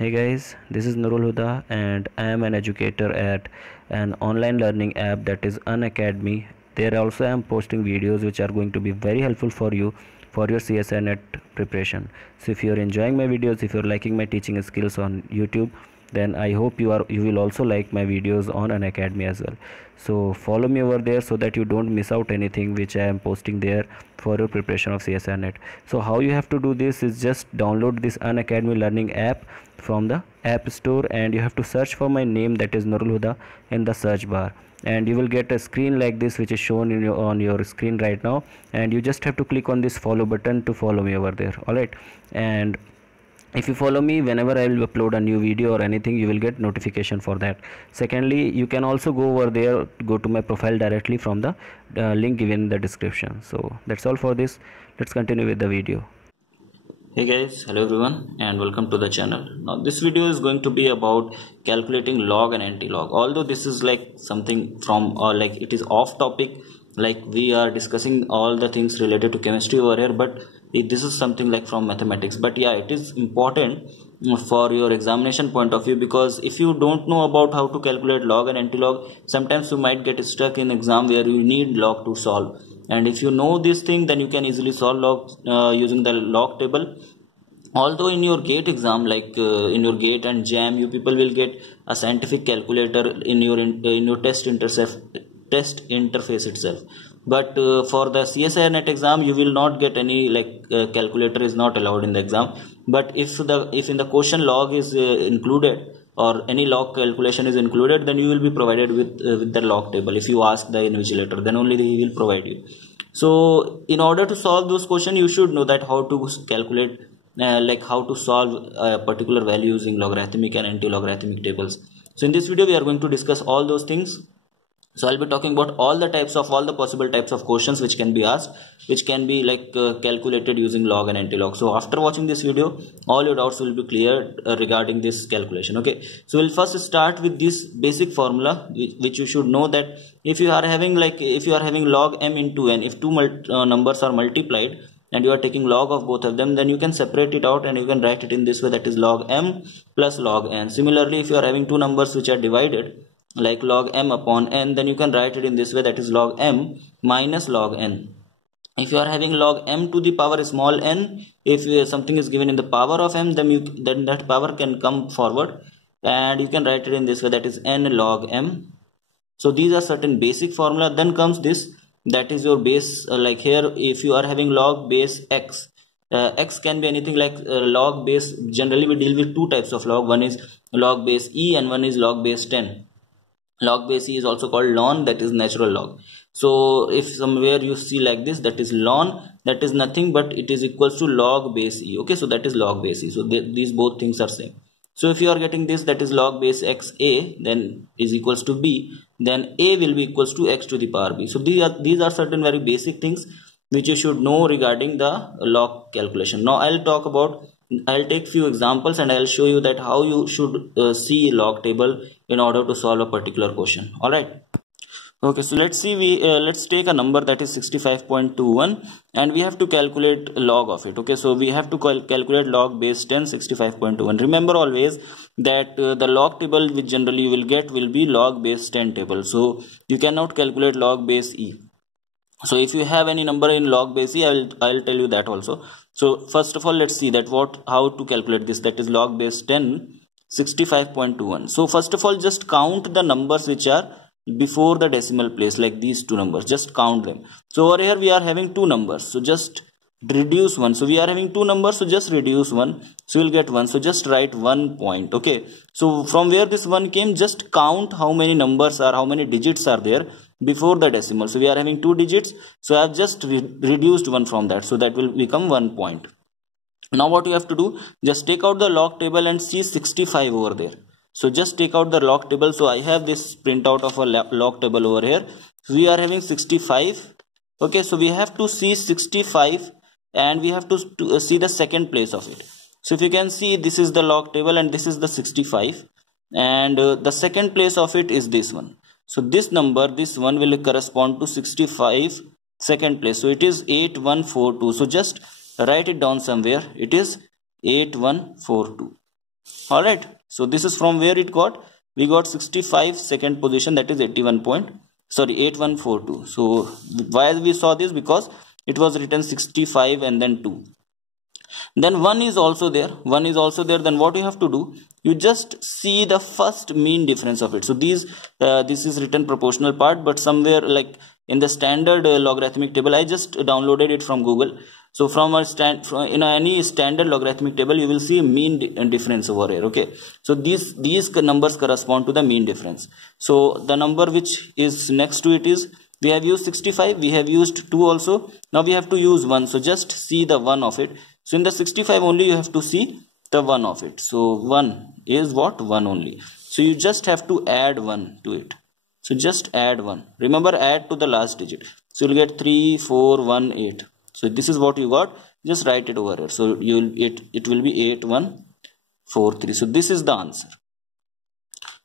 Hey guys, this is Nurul Huda and I am an educator at an online learning app that is Unacademy. There also I am posting videos which are going to be very helpful for you for your CSI net preparation. So if you are enjoying my videos, if you are liking my teaching skills on YouTube, then I hope you will also like my videos on Unacademy as well. So follow me over there so that you don't miss out anything which I am posting there for your preparation of CSI net. So how you have to do this is just download this Unacademy learning app from the app store, and you have to search for my name, that is Nurul Huda, in the search bar, and you will get a screen like this which is shown in on your screen right now, and you just have to click on this follow button to follow me over there. All right, and if you follow me, whenever I will upload a new video or anything, you will get notification for that. Secondly, you can also go over there, go to my profile directly from the link given in the description. So that's all for this. Let's continue with the video. Hey guys, hello everyone and welcome to the channel. Now this video is going to be about calculating log and antilog. Although this is like something from like it is off topic, like we are discussing all the things related to chemistry over here, but this is something like from mathematics. But yeah, it is important for your examination point of view, because if you don't know about how to calculate log and antilog, sometimes you might get stuck in exam where you need log to solve. And if you know this thing, then you can easily solve log using the log table. Although in your gate exam, like in your gate and jam, you people will get a scientific calculator in your test interface itself. But for the CSI net exam, you will not get any calculator is not allowed in the exam. But if in the question log is included, or any log calculation is included, then you will be provided with the log table. If you ask the invigilator, then only he will provide you. So in order to solve those questions, you should know that how to calculate how to solve particular value using logarithmic and anti-logarithmic tables. So in this video we are going to discuss all those things. So I'll be talking about all the possible types of questions which can be asked, which can be calculated using log and antilog. So after watching this video, all your doubts will be cleared regarding this calculation. Okay, so we'll first start with this basic formula which you should know, that if you are having log m into n, if two numbers are multiplied and you are taking log of both of them, then you can separate it out and you can write it in this way, that is log m plus log n. Similarly, if you are having two numbers which are divided, like log m upon n, then you can write it in this way, that is log m minus log n. If you are having log m to the power small n, if something is given in the power of m, then that power can come forward and you can write it in this way, that is n log m. So these are certain basic formula. Then comes this, that is your base, like here if you are having log base x, x can be anything like log base. Generally we deal with two types of log, one is log base e and one is log base 10. Log base e is also called ln, that is natural log. So if somewhere you see like this, that is ln, that is nothing but it is equals to log base e. Okay, so that is log base e. So these both things are same. So if you are getting this, that is log base x a, then is equals to b, then a will be equals to x to the power b. So these are certain very basic things which you should know regarding the log calculation. Now I'll take few examples and I'll show you that how you should see log table in order to solve a particular question. All right. Okay, so let's see, let's take a number that is 65.21 and we have to calculate log of it. Okay, so we have to calculate log base 10 65.21. Remember always that the log table which generally you will get will be log base 10 table. So you cannot calculate log base e. So if you have any number in log base e, I'll tell you that also. So first of all, let's see that how to calculate this, that is log base 10 65.21. So first of all, just count the numbers which are before the decimal place, like these two numbers, just count them. So over here we are having two numbers, so just reduce one. So we are having two numbers, so just reduce one, so you'll get 1. So just write 1 point. Okay, so from where this 1 came, just count how many numbers are, how many digits are there before the decimal. So we are having 2 digits, so I have just reduced 1 from that, so that will become 1 point. Now what you have to do, just take out the log table and see 65 over there. So just take out the log table. So I have this printout of a log table over here. So we are having 65. Okay, so we have to see 65 and we have to see the second place of it. So if you can see, this is the log table and this is the 65, and the second place of it is this one. So this number, this one will correspond to 65 second place. So it is 8142. So just write it down somewhere. It is 8142. All right, so this is from where it got. We got 65 second position, that is 8142. So why we saw this? Because it was written 65 and then 2. Then 1 is also there. 1 is also there. Then what you have to do? You just see the first mean difference of it. So this is written proportional part, but somewhere like in the standard logarithmic table, I just downloaded it from Google. So in any standard logarithmic table, you will see mean difference over here. Okay, so these numbers correspond to the mean difference. So the number which is next to it is, we have used 65, we have used 2 also. Now we have to use 1. So just see the 1 of it. So in the 65 only you have to see the 1 of it. So 1 is what? 1 only. So you just have to add 1 to it. So just add 1. Remember, add to the last digit. So you'll get 3, 4, 1, 8. So this is what you got. Just write it over here. So it will be 8, 1, 4, 3. So this is the answer.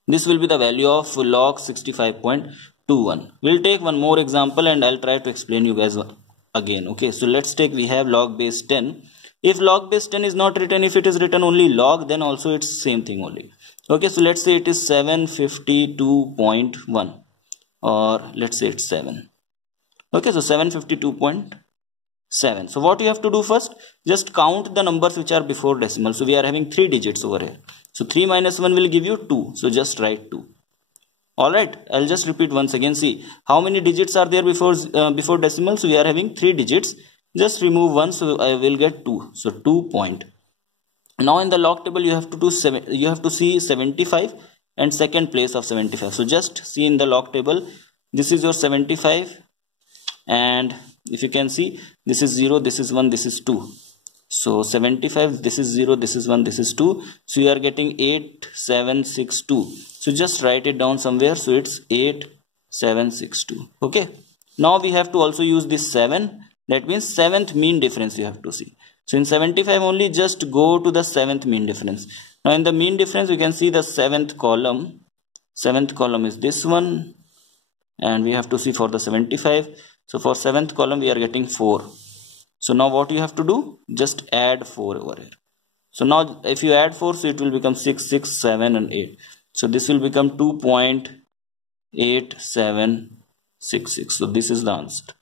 This will be the value of log 65.21. We'll take one more example and I'll try to explain you guys again. Okay, so let's take, we have log base 10. If log base 10 is not written, if it is written only log, then also it's same thing only. Okay, so let's say it is 752.1, or let's say it's 7. Okay, so 752.7. So what you have to do first, just count the numbers which are before decimal. So we are having 3 digits over here. So 3 minus 1 will give you 2. So just write 2. Alright, I'll just repeat once again. See, how many digits are there before decimal? So we are having 3 digits. Just remove 1, so I will get 2. So 2 point. Now in the log table you have to see 75 and second place of 75. So just see in the log table, this is your 75, and if you can see, this is 0, this is 1, this is 2. So 75, this is 0, this is 1, this is 2. So you are getting 8762. So just write it down somewhere. So it's 8762. Okay. Now we have to also use this 7. That means 7th mean difference you have to see. So in 75 only, just go to the 7th mean difference. Now in the mean difference, you can see the 7th column. 7th column is this one. And we have to see for the 75. So for 7th column, we are getting 4. So now what you have to do? Just add 4 over here. So now if you add 4, so it will become 6, 6, 7 and 8. So this will become 2.8766. So this is the answer.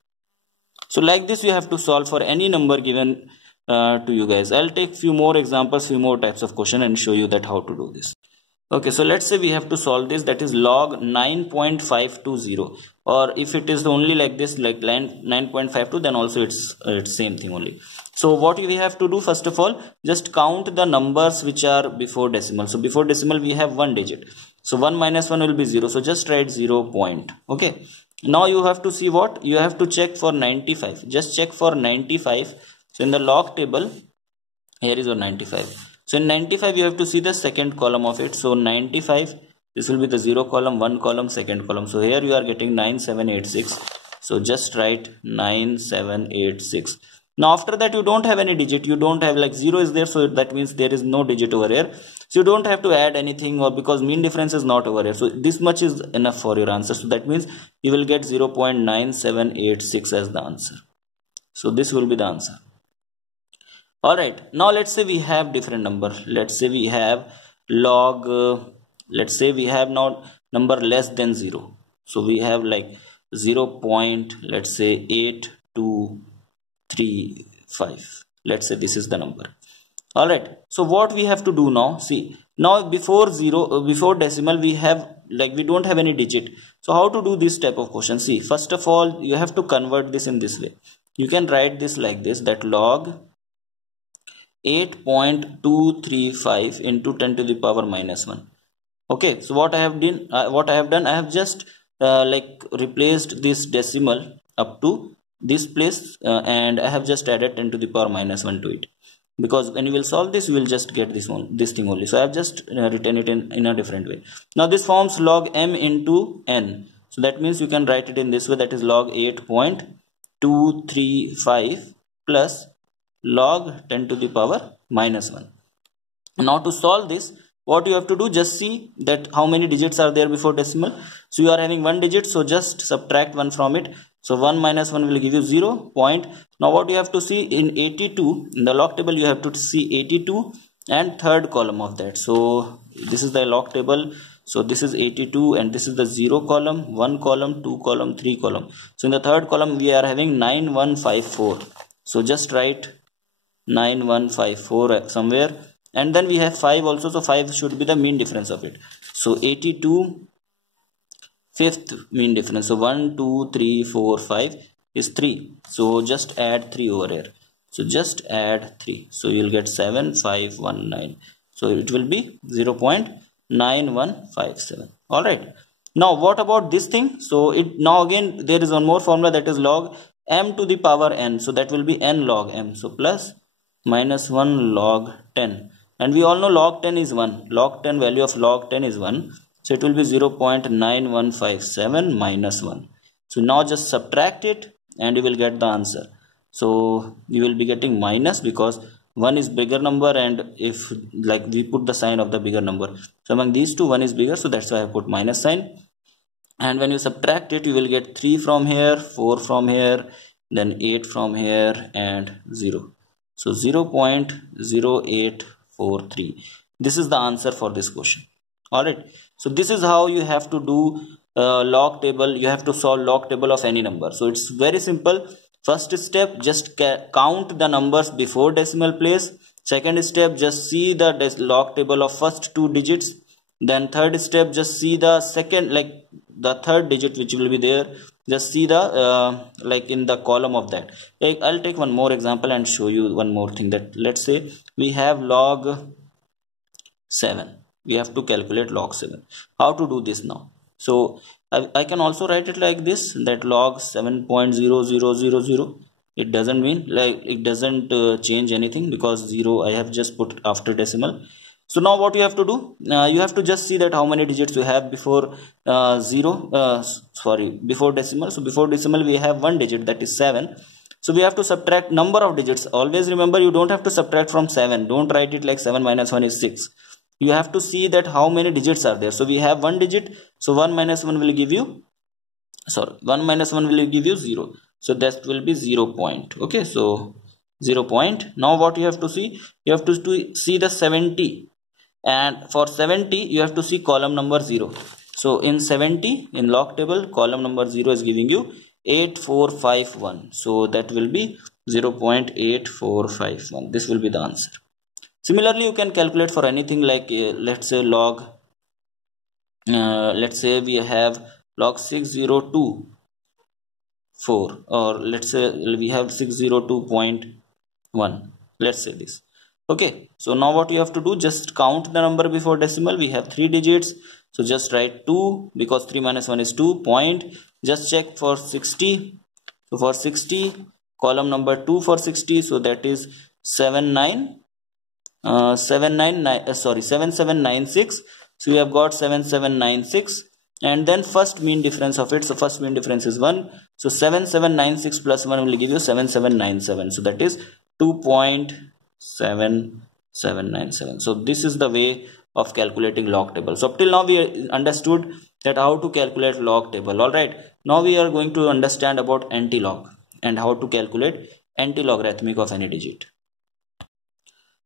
So like this you have to solve for any number given to you guys. I'll take few more examples, few more types of question and show you that how to do this. Okay, so let's say we have to solve this, that is log 9.520, or if it is only like this, like 9.52, then also it's same thing only. So what we have to do, first of all, just count the numbers which are before decimal. So before decimal we have 1 digit. So 1 minus 1 will be 0. So just write 0 point. Okay. Now you have to see what? You have to check for 95. Just check for 95. So in the log table, here is your 95. So in 95, you have to see the second column of it. So 95, this will be the 0 column, 1 column, second column. So here you are getting 9786. So just write 9786. Now after that, you don't have any digit. You don't have, like 0 is there. So that means there is no digit over here. So you don't have to add anything, or because mean difference is not over here. So this much is enough for your answer. So that means you will get 0.9786 as the answer. So this will be the answer. Alright, now let's say we have different number. Let's say we have log, let's say we have now number less than 0. So we have like 0. Let's say 8235. Let's say this is the number. Alright, so what we have to do now, see, now before decimal we have, like we don't have any digit. So how to do this type of question? See, first of all, you have to convert this in this way. You can write this like this, that log 8.235 into 10 to the power minus 1. Okay, so what I have done, I have just like replaced this decimal up to this place, and I have just added 10 to the power minus 1 to it. Because when you will solve this, you will just get this thing only. So I have just written it in a different way. Now this forms log m into n. So that means you can write it in this way, that is log 8.235 plus log 10 to the power minus 1. Now to solve this, what you have to do, just see that how many digits are there before decimal. So you are having 1 digit, so just subtract 1 from it. So 1 minus 1 will give you 0 point. Now what you have to see in 82, in the log table you have to see 82 and third column of that. So this is the log table. So this is 82 and this is the 0 column, 1 column, 2 column, 3 column. So in the third column we are having 9154. So just write 9154 somewhere, and then we have 5 also. So 5 should be the mean difference of it. So 82 fifth mean difference. So 1 2 3 4 5 is 3. So just add 3 over here. So just add 3. So you will get 7519. So it will be 0.9157. All right. Now what about this thing? So it now again there is one more formula, that is log m to the power n. So that will be n log m. So plus minus 1 log 10. And we all know log 10 is 1. Log 10 value of log 10 is 1. So it will be 0.9157 minus 1. So now just subtract it and you will get the answer. So you will be getting minus because 1 is bigger number, and if like we put the sign of the bigger number. So among these two 1 is bigger, so that's why I put minus sign. And when you subtract it, you will get 3 from here, 4 from here, then 8 from here, and 0. So 0.0843. This is the answer for this question. Alright. So this is how you have to do log table. You have to solve log table of any number. So it's very simple. First step, just count the numbers before decimal place. Second step, just see the log table of first 2 digits. Then third step, just see the second, like the third digit which will be there. Just see the like in the column of that. I'll take one more example and show you one more thing. That let's say we have log 7. We have to calculate log 7. How to do this now? So I can also write it like this, that log 7.0000. It doesn't mean like it doesn't change anything because 0 I have just put after decimal. So now what you have to do, you have to just see that how many digits you have before before decimal. So before decimal we have 1 digit, that is 7. So we have to subtract number of digits. Always remember, you don't have to subtract from 7. Don't write it like 7 minus 1 is 6. You have to see that how many digits are there. So we have 1 digit. So 1 minus 1 will give you, 1 minus 1 will give you 0. So that will be 0 point. Okay, so 0 point. Now what you have to see? You have to see the 70. And for 70, you have to see column number 0. So in 70, in log table, column number 0 is giving you 8451. So that will be 0.8451. This will be the answer. Similarly, you can calculate for anything like let's say log, let's say we have log 6024, or let's say we have 602.1. Let's say this. Okay, so now what you have to do, just count the number before decimal. We have 3 digits, so just write 2 because 3 minus 1 is 2. Point, just check for 60. So for 60, column number 2 for 60, so that is 7796. So we have got 7796, and then first mean difference of it. So first mean difference is 1. So 7796 plus 1 will give you 7797. So that is 2.7797. So this is the way of calculating log table. So up till now we understood that how to calculate log table. All right. Now we are going to understand about antilog and how to calculate antilogarithmic of any digit.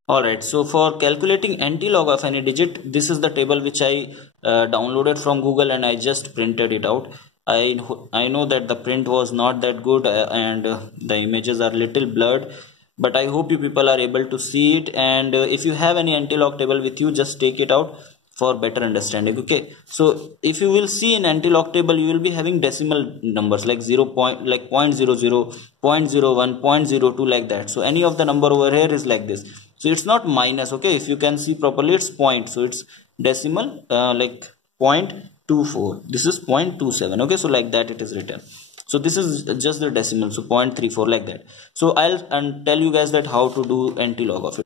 Alright, so for calculating antilog of any digit, this is the table which I downloaded from Google and I just printed it out. I know that the print was not that good and the images are little blurred, but I hope you people are able to see it. And if you have any antilog table with you, just take it out for better understanding. Okay, so if you will see in antilog table, you will be having decimal numbers like 0.00, 0.01, 0.02, like that. So any of the number over here is like this. So it's not minus. Okay, if you can see properly, it's point. So it's decimal like 0.24. This is 0.27. Okay, so like that it is written. So this is just the decimal. So 0.34, like that. So I'll tell you guys that how to do antilog of it.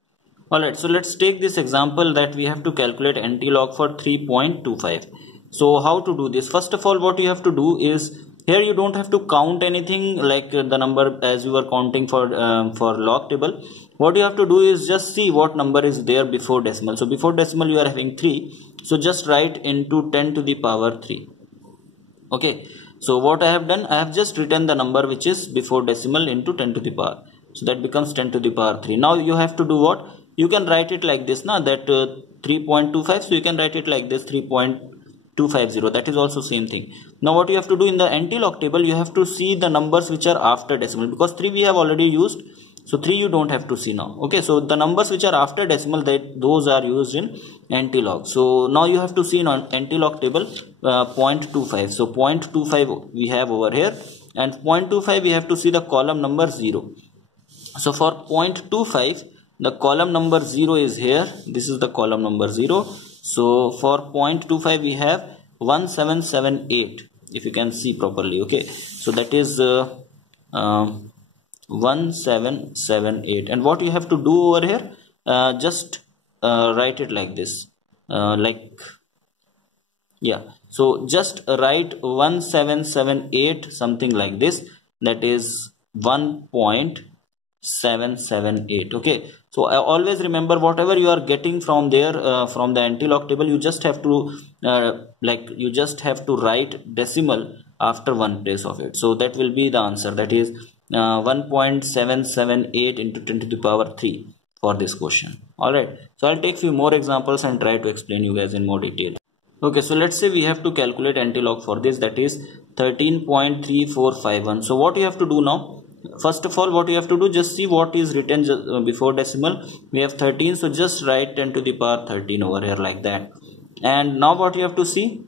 Alright, so let's take this example that we have to calculate antilog for 3.25. So how to do this? First of all, what you have to do is, here you don't have to count anything like the number as you are counting for log table. What you have to do is just see what number is there before decimal. So before decimal you are having 3. So just write into 10 to the power 3. Okay. So what I have done, I have just written the number which is before decimal into 10 to the power. So that becomes 10 to the power 3. Now you have to do what? you can write it like this, that 3.25, so you can write it like this 3.250. That is also same thing. Now what you have to do in the Antilog table, you have to see the numbers which are after decimal, because 3 we have already used, so 3 you don't have to see now. Okay, so the numbers which are after decimal, those are used in Antilog. So now you have to see in Antilog table 0.25. So 0.25 we have over here, and 0.25 we have to see the column number 0. So for 0.25, the column number 0 is here. This is the column number 0. So for 0.25 we have 1778, if you can see properly. Okay, so that is 1778. And what you have to do over here, just write it like this, so just write 1778 something like this, that is 1.778. okay, so I always remember whatever you are getting from there, from the Antilog table, you just have to write decimal after one place of it. So that will be the answer, that is 1.778 into 10 to the power 3 for this question. Alright, so I'll take few more examples and try to explain you guys in more detail. Okay, so let's say we have to calculate Antilog for this, that is 13.3451. So what you have to do now, first of all, what you have to do, just see what is written before decimal. We have 13, so just write 10 to the power 13 over here like that. And now what you have to see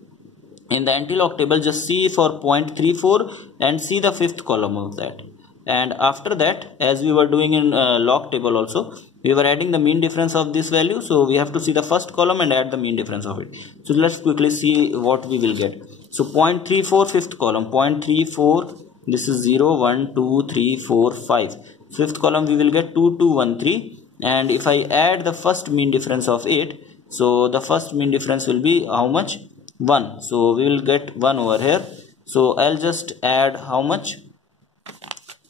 in the Antilog table, just see for 0.34 and see the fifth column of that. And after that, as we were doing in log table also, we were adding the mean difference of this value, so we have to see the first column and add the mean difference of it. So let's quickly see what we will get. So 0.34 fifth column, 0.34, this is 0 1 2 3 4 5, fifth column we will get 2 2 1 3, and if I add the first mean difference of it, so the first mean difference will be how much? 1. So we will get 1 over here. So I'll just add how much?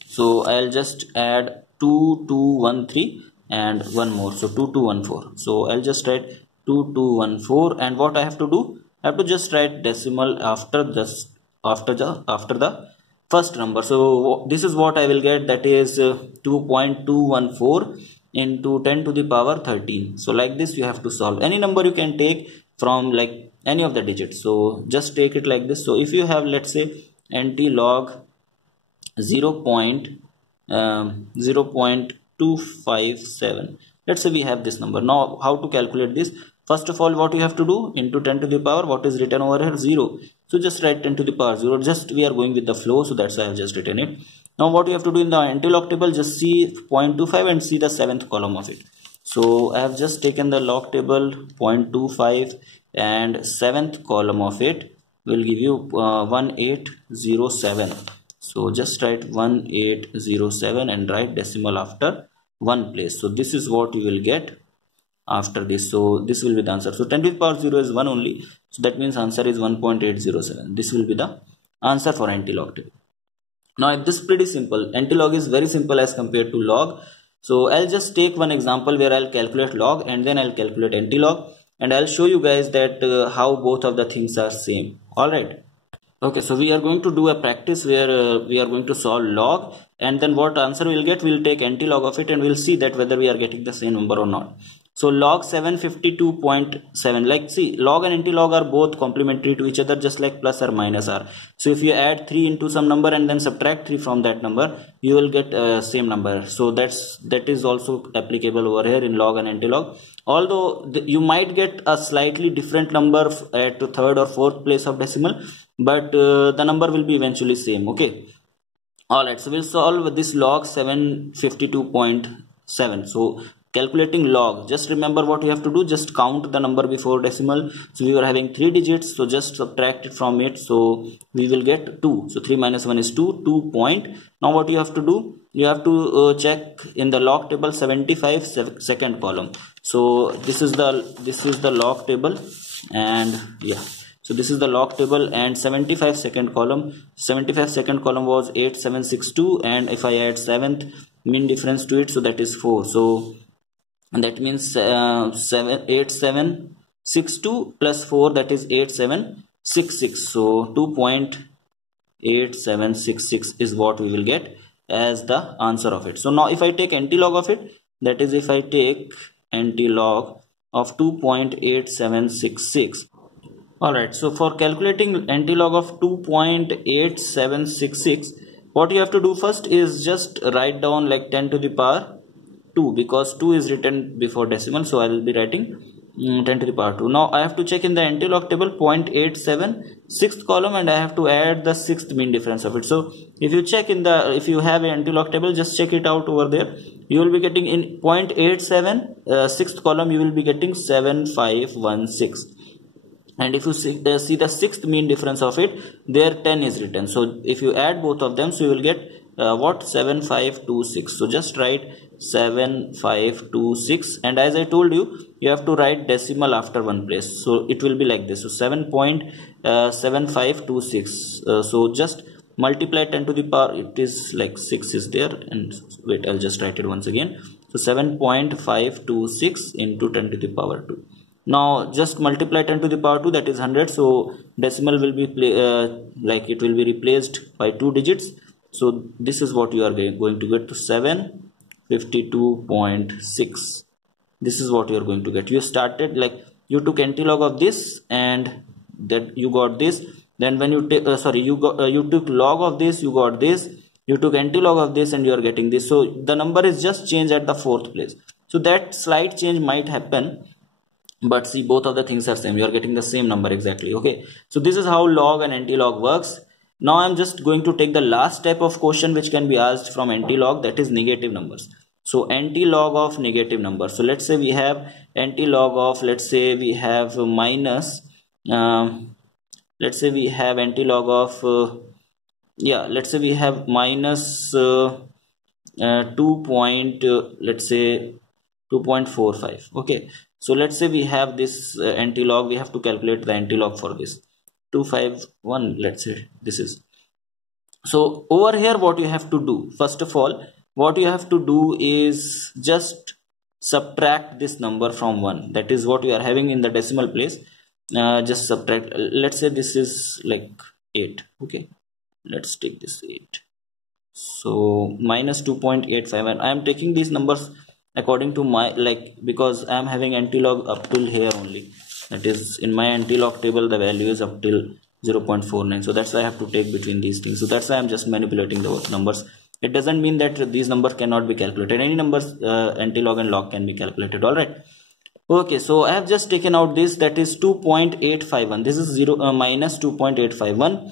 So I'll just add 2 2 1 3 and one more, so 2 2 1 4. So I'll just write 2 2 1 4, and what I have to do, I have to just write decimal after the first number. So this is what I will get, that is 2.214 into 10 to the power 13. So like this you have to solve. Any number you can take from like any of the digits, so just take it like this. So if you have, let's say, Antilog 0.257, let's say we have this number. Now how to calculate this? First of all, what you have to do, into 10 to the power, what is written over here? 0. So just write 10 to the power 0. Just we are going with the flow, so that's why I have just written it. Now what you have to do in the Antilog table, just see 0.25 and see the seventh column of it. So I have just taken the log table 0.25 and seventh column of it will give you 1807. So just write 1807 and write decimal after one place. So this is what you will get after this. So this will be the answer. So 10 to the power 0 is 1 only, so that means answer is 1.807. This will be the answer for Antilog table. Now this is pretty simple. Antilog is very simple as compared to log. So I'll just take one example where I'll calculate log and then I'll calculate Antilog, and I'll show you guys that how both of the things are same. Alright. Okay, so we are going to do a practice where we are going to solve log, and then what answer we'll get, we'll take Antilog of it and we'll see that whether we are getting the same number or not. So log 752.7, like see, log and Antilog are both complementary to each other, just like plus or minus are. So if you add 3 into some number and then subtract 3 from that number, you will get same number. So that is also applicable over here in log and Antilog. Although you might get a slightly different number at third or fourth place of decimal, but the number will be eventually same. Okay. Alright, so we'll solve this log 752.7. So calculating log, just remember what you have to do, just count the number before decimal. So we were having 3 digits, so just subtract it from it, so we will get 2. So 3 minus 1 is 2, 2 point. Now what you have to do, you have to check in the log table 75 second column. So this is the log table, and yeah, so this is the log table and 75 second column. 75 second column was 8762, and if I add 7th mean difference to it, so that is 4. So that means 8762 plus 4, that is 8766. So 2.8766 is what we will get as the answer of it. So now if I take Antilog of it, that is if I take antilog of 2.8766. Alright, so for calculating antilog of 2.8766, what you have to do first is just write down like 10 to the power 2, because 2 is written before decimal, so I will be writing 10 to the power 2. Now I have to check in the Antilog table 0.87 sixth column, and I have to add the sixth mean difference of it. So if you check in the, if you have an Antilog table, just check it out over there. You will be getting in 0.87 sixth column, you will be getting 7516. And if you see the sixth mean difference of it, there 10 is written. So if you add both of them, so you will get what, 7526. So just write 7526, and as I told you, you have to write decimal after one place, so it will be like this. So 7.7526. So just multiply 10 to the power, it is like 6 is there, and wait, I'll just write it once again. So 7.526 into 10 to the power 2. Now just multiply 10 to the power 2, that is 100. So decimal will be like it will be replaced by 2 digits. So this is what you are going to get to 752.6. This is what you are going to get. You started like you took antilog of this, and that you got this. Then when you take you took log of this, you got this. You took antilog of this, and you are getting this. So the number is just changed at the fourth place. So that slight change might happen, but see, both of the things are same. You are getting the same number exactly. Okay, so this is how log and antilog works. Now I'm just going to take the last type of question which can be asked from antilog, that is negative numbers. So antilog of negative numbers. So let's say we have antilog of, let's say we have minus, let's say we have antilog of let's say we have minus 2 point let's say 2.45. okay, so let's say we have this antilog. We have to calculate the antilog for this 251, let's say this is. So over here, what you have to do, first of all, what you have to do is just subtract this number from 1. That is what you are having in the decimal place. Just subtract, let's say this is like 8. okay, let's take this 8. So minus 2.85, and I am taking these numbers according to my, like, because I am having antilog up till here only. That is, in my antilog table the value is up till 0.49. so that's why I have to take between these things. So that's why I'm just manipulating the numbers. It doesn't mean that these numbers cannot be calculated. Any numbers, antilog and log, can be calculated. All right. Okay, so I have just taken out this, that is 2.851. This is minus 2.851.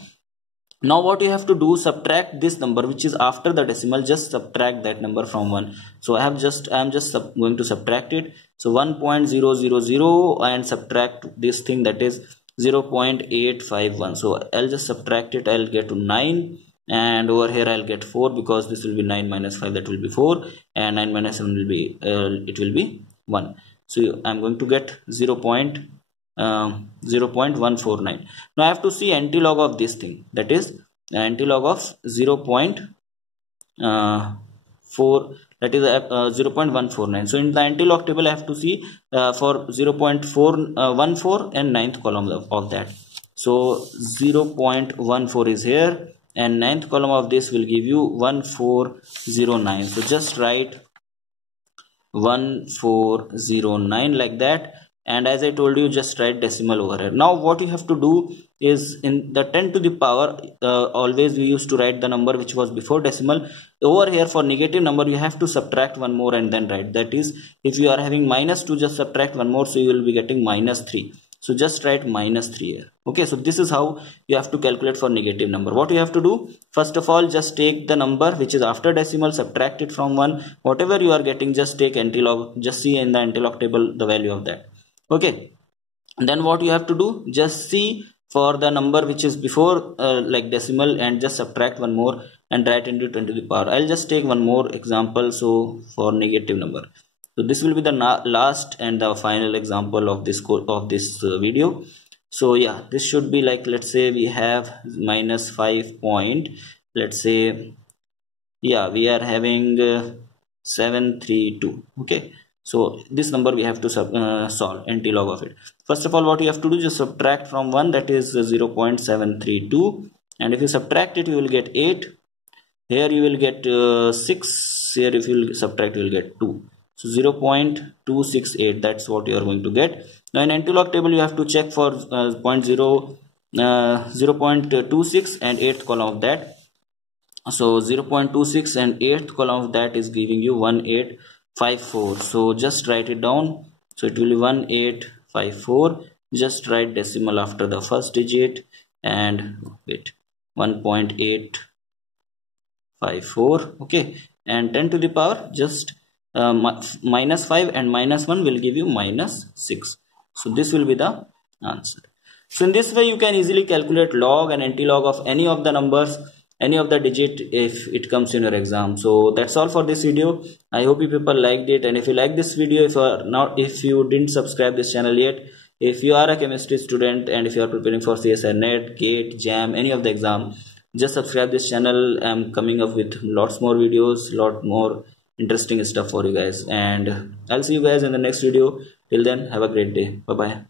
Now what you have to do, subtract this number which is after the decimal, just subtract that number from 1. So I am just going to subtract it. So 1.000 and subtract this thing, that is 0.851. so I'll just subtract it. I'll get to 9, and over here I'll get 4, because this will be 9 minus 5, that will be 4, and 9 minus 7 will be it will be 1. So I'm going to get 0.149. Now I have to see antilog of this thing, that is antilog of 0.4, that is 0.149. so in the antilog table I have to see for 0.414 and ninth column of that. So 0.14 is here, and ninth column of this will give you 1409. so just write 1409 like that, and as I told you, just write decimal over here. Now what you have to do is, in the 10 to the power, always we used to write the number which was before decimal. Over here for negative number, you have to subtract one more and then write. That is, if you are having minus 2, just subtract one more, so you will be getting minus 3. So just write minus 3 here. Okay, so this is how you have to calculate for negative number. What you have to do, first of all, just take the number which is after decimal, subtract it from 1. Whatever you are getting, just take antilog, just see in the antilog table the value of that. Okay, and then what you have to do, just see for the number which is before like decimal, and just subtract one more and write into 10 to the power. I'll just take one more example. So for negative number, so this will be the last and the final example of this video. So yeah, this should be like, let's say we have minus 5 point, let's say, yeah, we are having 732. okay, so this number we have to solve antilog of it. First of all, what you have to do, just subtract from 1, that is 0.732, and if you subtract it, you will get 8. Here you will get 6. Here if you will subtract, you will get 2. So 0.268, that's what you are going to get. Now in Antilog table you have to check for 0.26 and 8th column of that. So 0.26 and 8th column of that is giving you 1854. So just write it down. So it will be 1854. Just write decimal after the first digit and wait, 1.854. okay, and 10 to the power, just minus 5 and minus 1 will give you minus 6. So this will be the answer. So in this way you can easily calculate log and antilog of any of the numbers, any of the digit if it comes in your exam. So that's all for this video. I hope you people liked it, and if you like this video, if you didn't subscribe this channel yet, if you are a chemistry student and if you are preparing for CSI NET, GATE, JAM, any of the exam, just subscribe this channel. I'm coming up with lots more videos, lot more interesting stuff for you guys, and I'll see you guys in the next video. Till then, have a great day. Bye bye.